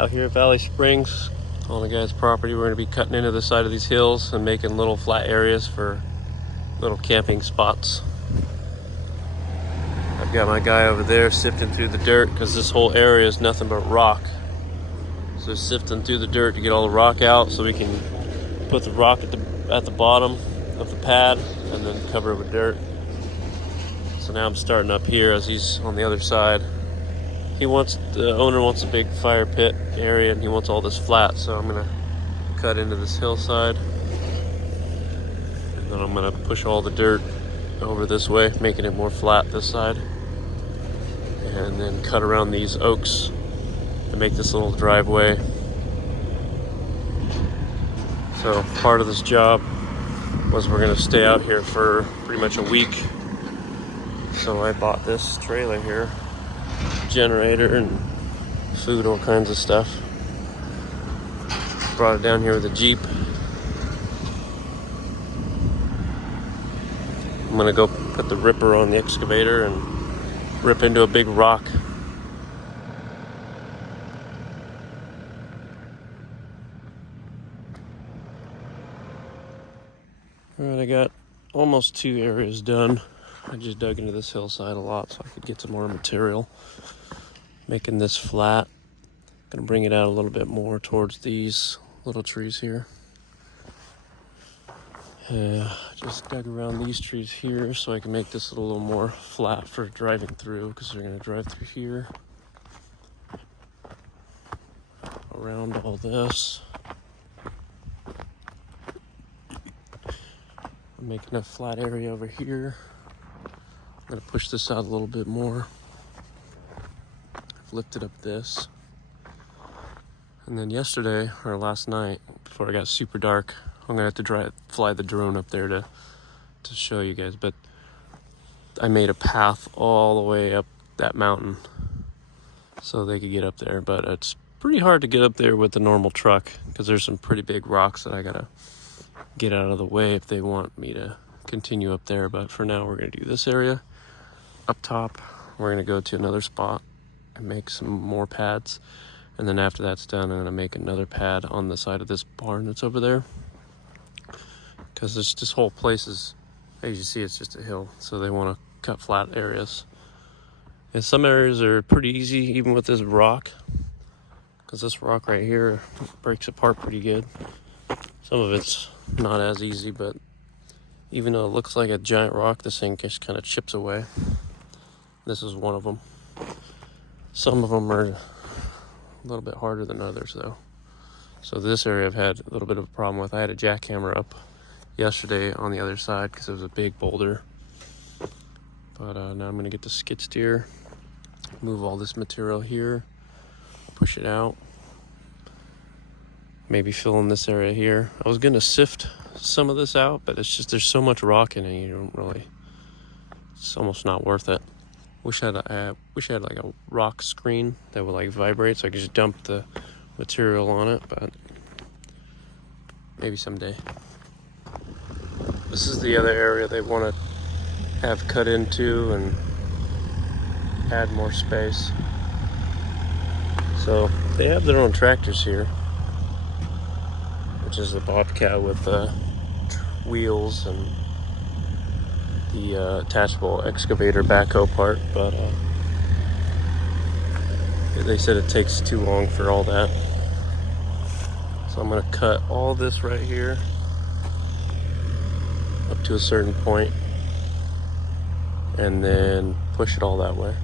Out here at Valley Springs on the guy's property, we're going to be cutting into the side of these hills and making little flat areas for little camping spots. I've got my guy over there sifting through the dirt because this whole area is nothing but rock. So sifting through the dirt to get all the rock out so we can put the rock at the bottom of the pad and then cover it with dirt. So now I'm starting up here as he's on the other side. The owner wants a big fire pit area and he wants all this flat, so I'm gonna cut into this hillside and then I'm gonna push all the dirt over this way, making it more flat this side, and then cut around these oaks to make this little driveway. So part of this job was we're gonna stay out here for pretty much a week. So I bought this trailer here, generator and food, all kinds of stuff. Brought it down here with a Jeep. I'm gonna go put the ripper on the excavator and rip into a big rock. Alright, I got almost 2 areas done. I just dug into this hillside a lot so I could get some more material. Making this flat. Gonna bring it out a little bit more towards these little trees here. Just dug around these trees here so I can make this a little more flat for driving through, because they're gonna drive through here. Around all this. I'm making a flat area over here. I'm gonna push this out a little bit more. I've lifted up this. And then yesterday, or last night, before it got super dark, I'm gonna have to fly the drone up there to show you guys. But I made a path all the way up that mountain so they could get up there. But it's pretty hard to get up there with the normal truck because there's some pretty big rocks that I gotta get out of the way if they want me to continue up there. But for now, we're gonna do this area up top. We're gonna go to another spot and make some more pads. And then after that's done, I'm gonna make another pad on the side of this barn that's over there. Because this whole place is, as you see, it's just a hill. So they wanna cut flat areas. And some areas are pretty easy, even with this rock. Because this rock right here breaks apart pretty good. Some of it's not as easy, but even though it looks like a giant rock, this thing just kind of chips away. This is one of them. Some of them are a little bit harder than others though. So this area I've had a little bit of a problem with. I had a jackhammer up yesterday on the other side because it was a big boulder. But now I'm gonna get the skid steer, move all this material here, push it out, maybe fill in this area here. I was gonna sift some of this out, but it's just there's so much rock in it, it's almost not worth it. Wish I had like a rock screen that would like vibrate so I could just dump the material on it, but maybe someday. This is the other area they want to have cut into and add more space. So they have their own tractors here, which is the Bobcat with the wheels and the attachable excavator backhoe part, but they said it takes too long for all that. So I'm gonna cut all this right here up to a certain point and then push it all that way.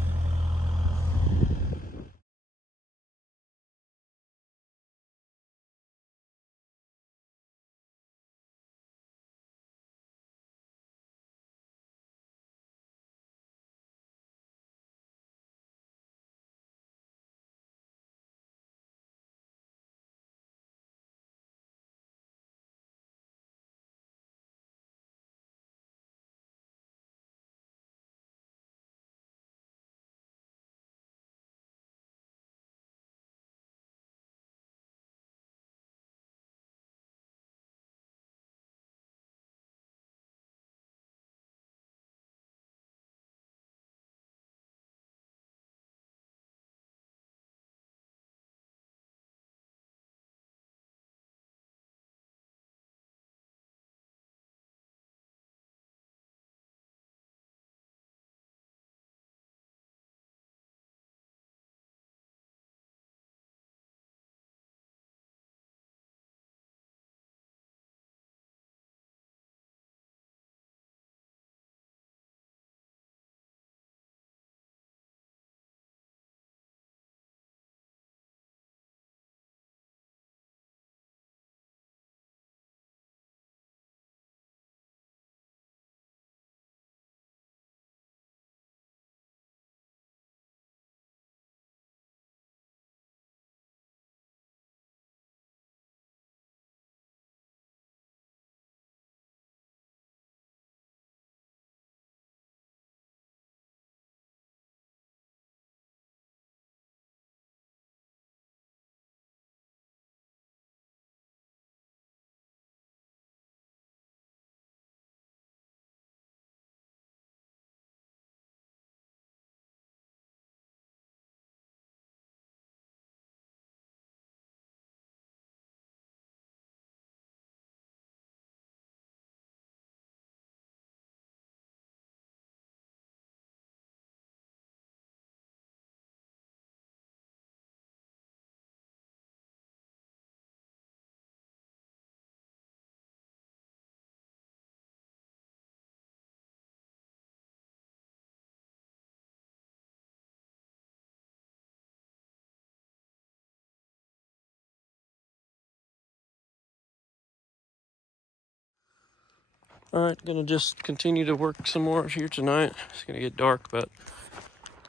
Alright, gonna just continue to work some more here tonight. It's gonna get dark, but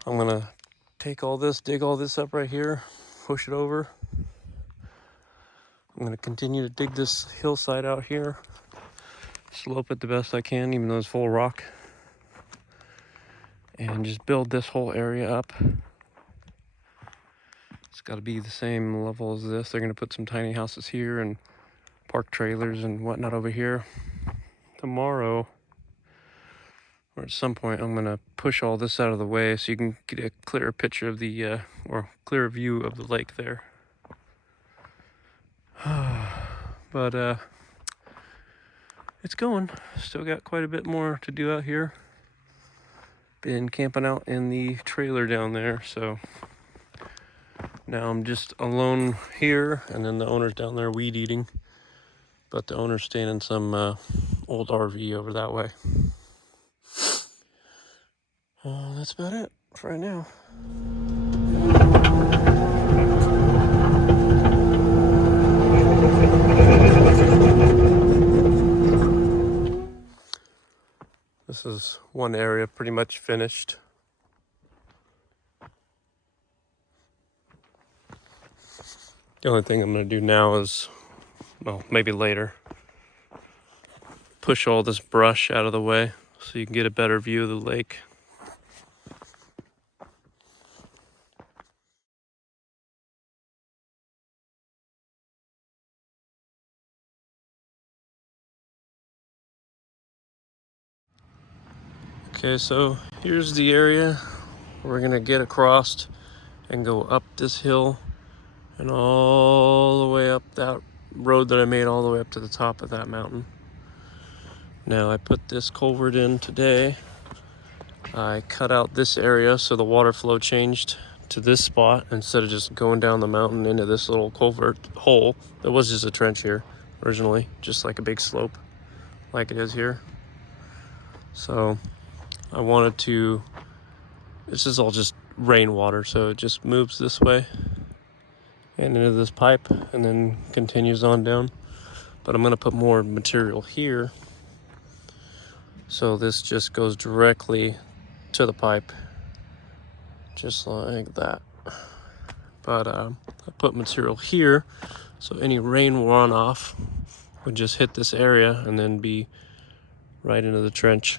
I'm gonna take all this, dig all this up right here, push it over. I'm gonna continue to dig this hillside out here, slope it the best I can, even though it's full of rock, and just build this whole area up. It's gotta be the same level as this. They're gonna put some tiny houses here and park trailers and whatnot over here. Tomorrow, or at some point, I'm gonna push all this out of the way so you can get a clearer picture of the, or clearer view of the lake there. But it's going. Still got quite a bit more to do out here. Been camping out in the trailer down there, so now I'm just alone here, and then the owner's down there weed eating, but the owner's staying in some old RV over that way. That's about it for right now. This is one area pretty much finished. The only thing I'm going to do now is, well, maybe later, push all this brush out of the way so you can get a better view of the lake. Okay, so here's the area we're going to get across and go up this hill and all the way up that road that I made all the way up to the top of that mountain. Now I put this culvert in today. I cut out this area so the water flow changed to this spot instead of just going down the mountain into this little culvert hole. It was just a trench here originally, just like a big slope like it is here. So I wanted to, this is all just rainwater, so it just moves this way and into this pipe and then continues on down. But I'm going to put more material here, so this just goes directly to the pipe, just like that. But I put material here, so any rain runoff would just hit this area and then be right into the trench.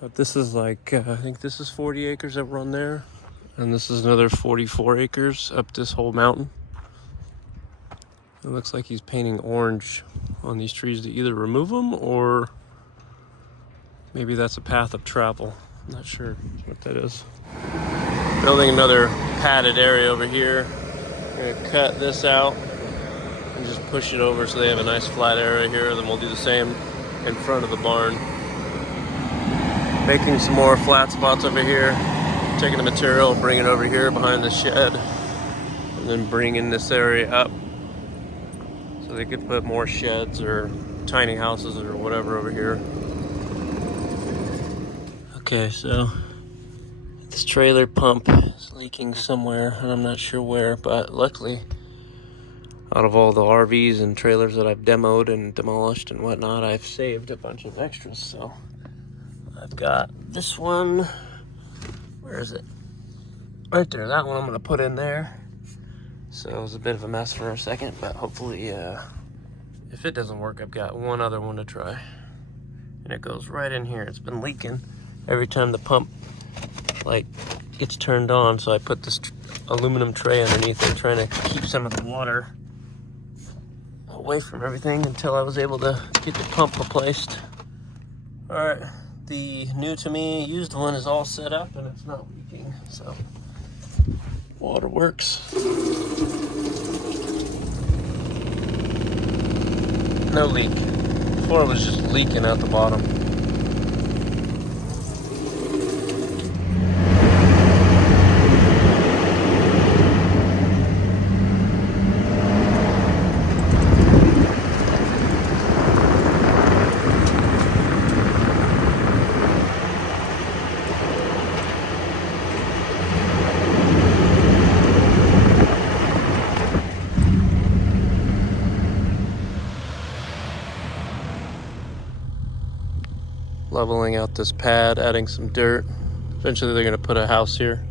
But this is like, I think this is 40 acres that run there, and this is another 44 acres up this whole mountain. It looks like he's painting orange on these trees to either remove them or maybe that's a path of travel. I'm not sure what that is. Building another padded area over here. I'm gonna cut this out and just push it over so they have a nice flat area here. Then we'll do the same in front of the barn. Making some more flat spots over here. Taking the material, bring it over here behind the shed, and then bringing this area up so they could put more sheds or tiny houses or whatever over here. Okay, so this trailer pump is leaking somewhere, and I'm not sure where, but luckily, out of all the RVs and trailers that I've demoed and demolished and whatnot, I've saved a bunch of extras. So I've got this one. Where is it? Right there. That one I'm going to put in there. So it was a bit of a mess for a second, but hopefully, if it doesn't work, I've got one other one to try. And it goes right in here. It's been leaking every time the pump like gets turned on, so I put this aluminum tray underneath it, trying to keep some of the water away from everything until I was able to get the pump replaced. All right, the new to me used one is all set up and it's not leaking, so water works. No leak. Before it was just leaking out the bottom. leveling out this pad, adding some dirt. Eventually they're gonna put a house here.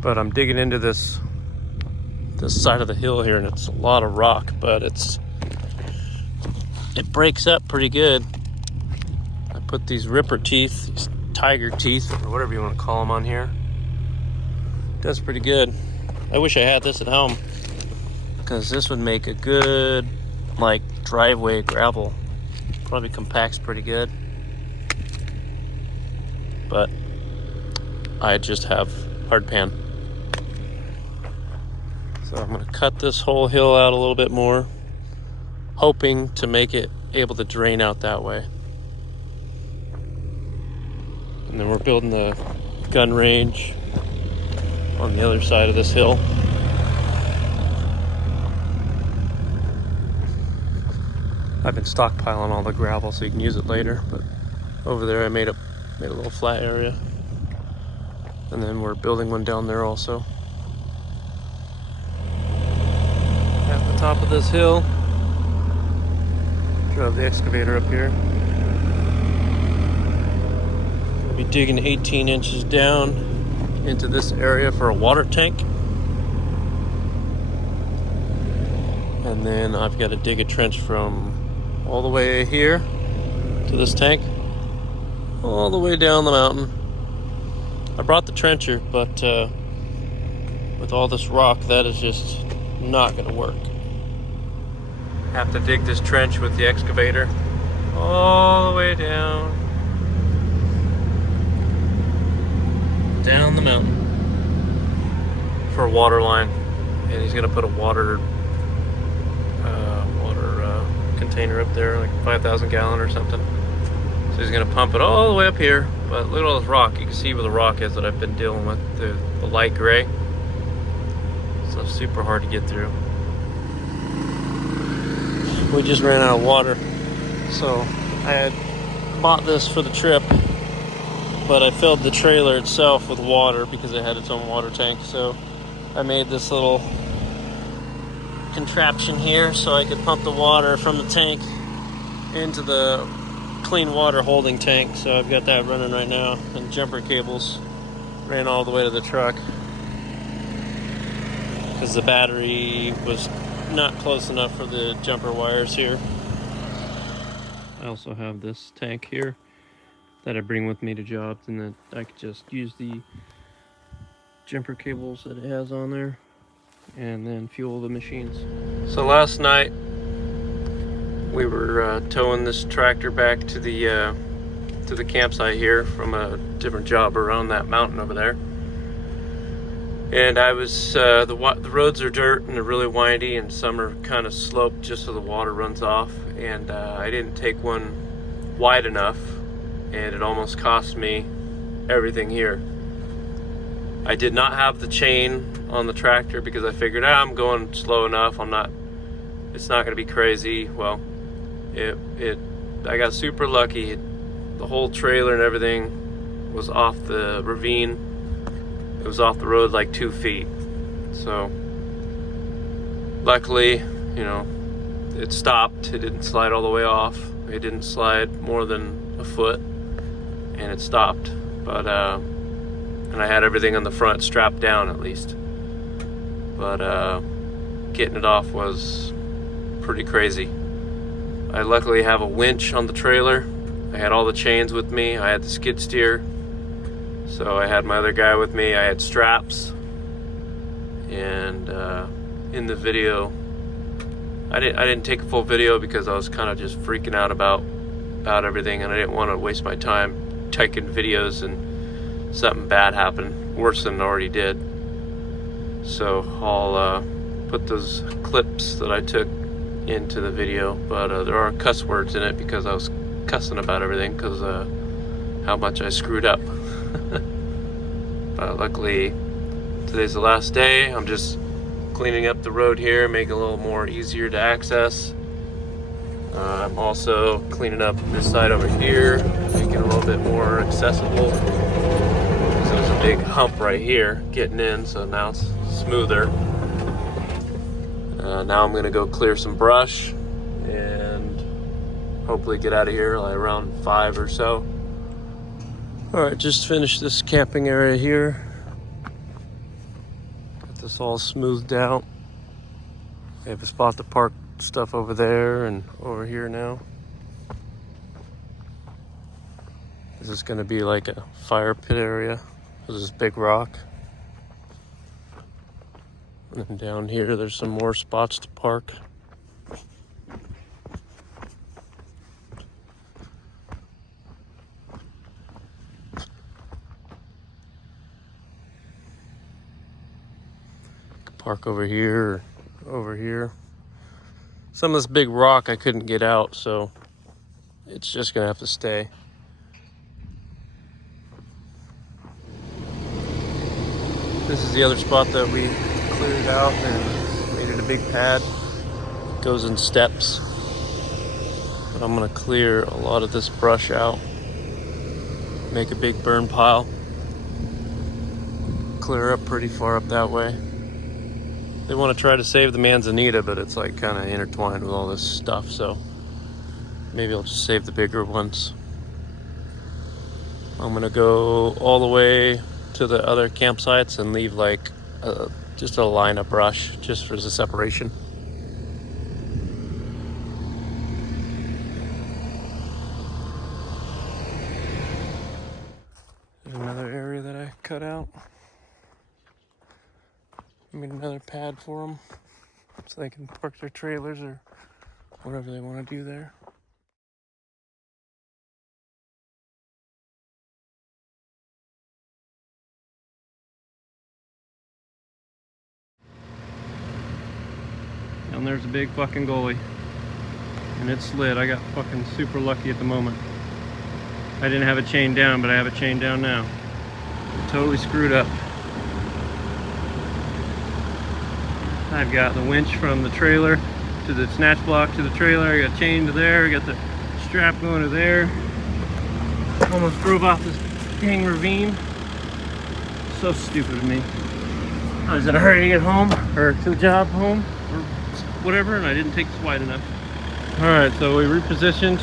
But I'm digging into this side of the hill here, and it's a lot of rock, but it breaks up pretty good. I put these ripper teeth, these tiger teeth, or whatever you want to call them on here. It does pretty good. I wish I had this at home, because this would make a good, like, driveway gravel. Probably compacts pretty good. But I just have hard pan. So I'm going to cut this whole hill out a little bit more, hoping to make it able to drain out that way. And then we're building the gun range on the other side of this hill. I've been stockpiling all the gravel so you can use it later, but over there I made a little flat area. And then we're building one down there also. At the top of this hill, drove the excavator up here. We'll be digging 18 inches down into this area for a water tank. And then I've got to dig a trench from all the way here to this tank, all the way down the mountain. I brought the trencher, but with all this rock, that is just not going to work. Have to dig this trench with the excavator all the way down the mountain for a water line. And he's going to put a water container up there, like 5,000 gallon or something. So he's going to pump it all the way up here. But look at all this rock. You can see where the rock is that I've been dealing with, the light gray. So super hard to get through. We just ran out of water, so I had bought this for the trip, but I filled the trailer itself with water because it had its own water tank. So I made this little contraption here so I could pump the water from the tank into the clean water holding tank. So I've got that running right now, and jumper cables ran all the way to the truck because the battery was not close enough for the jumper wires here. I also have this tank here that I bring with me to jobs, and that I could just use the jumper cables that it has on there and then fuel the machines. So last night we were towing this tractor back to the campsite here from a different job around that mountain over there. And I was, the roads are dirt and they're really windy, and some are kind of sloped just so the water runs off. And I didn't take one wide enough, and it almost cost me everything here. I did not have the chain on the tractor because I figured, I'm going slow enough. It's not going to be crazy. Well, I got super lucky. The whole trailer and everything was off the ravine. It was off the road like 2 feet. So luckily, you know, it stopped. It didn't slide all the way off. It didn't slide more than a foot, and it stopped. But and I had everything on the front strapped down at least. But getting it off was pretty crazy. I luckily have a winch on the trailer. I had all the chains with me. I had the skid steer. So I had my other guy with me. I had straps. And in the video, I didn't take a full video because I was kind of just freaking out about everything, and I didn't want to waste my time taking videos and something bad happened, worse than it already did. So I'll put those clips that I took into the video, but there are cuss words in it because I was cussing about everything because how much I screwed up. But luckily today's the last day. I'm just cleaning up the road here, making it a little more easier to access. I'm also cleaning up this side over here, making it a little bit more accessible. So there's a big hump right here getting in, so now it's smoother. Now I'm gonna go clear some brush and hopefully get out of here like around 5 or so. All right, just finished this camping area here. Got this all smoothed out. We have a spot to park stuff over there and over here now. This is gonna be like a fire pit area. There's this big rock. And then down here, there's some more spots to park. Park over here or over here. Some of this big rock I couldn't get out, so it's just gonna have to stay. This is the other spot that we cleared out and made it a big pad. It goes in steps. But I'm gonna clear a lot of this brush out. Make a big burn pile. Clear up pretty far up that way. They want to try to save the manzanita, but it's like kind of intertwined with all this stuff, so maybe I'll just save the bigger ones. I'm gonna go all the way to the other campsites and leave like just a line of brush just for the separation. There's another area that I cut out. Made another pad for them so they can park their trailers or whatever they want to do there. And there's a big fucking gully. And it slid. I got fucking super lucky at the moment. I didn't have it chained down, but I have it chained down now. Totally screwed up. I've got the winch from the trailer to the snatch block to the trailer. I got chained to there. I got the strap going to there. Almost drove off this dang ravine. So stupid of me. I was in a hurry to get home, or to the job home, or whatever, and I didn't take this wide enough. All right, so we repositioned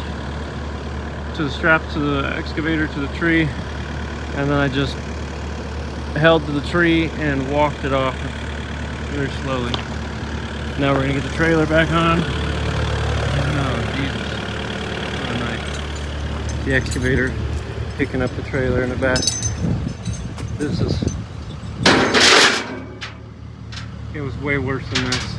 to the strap to the excavator to the tree, and then I just held to the tree and walked it off very slowly. Now we're gonna get the trailer back on. Oh, Jesus. What a night. The excavator picking up the trailer in the back. It was way worse than this.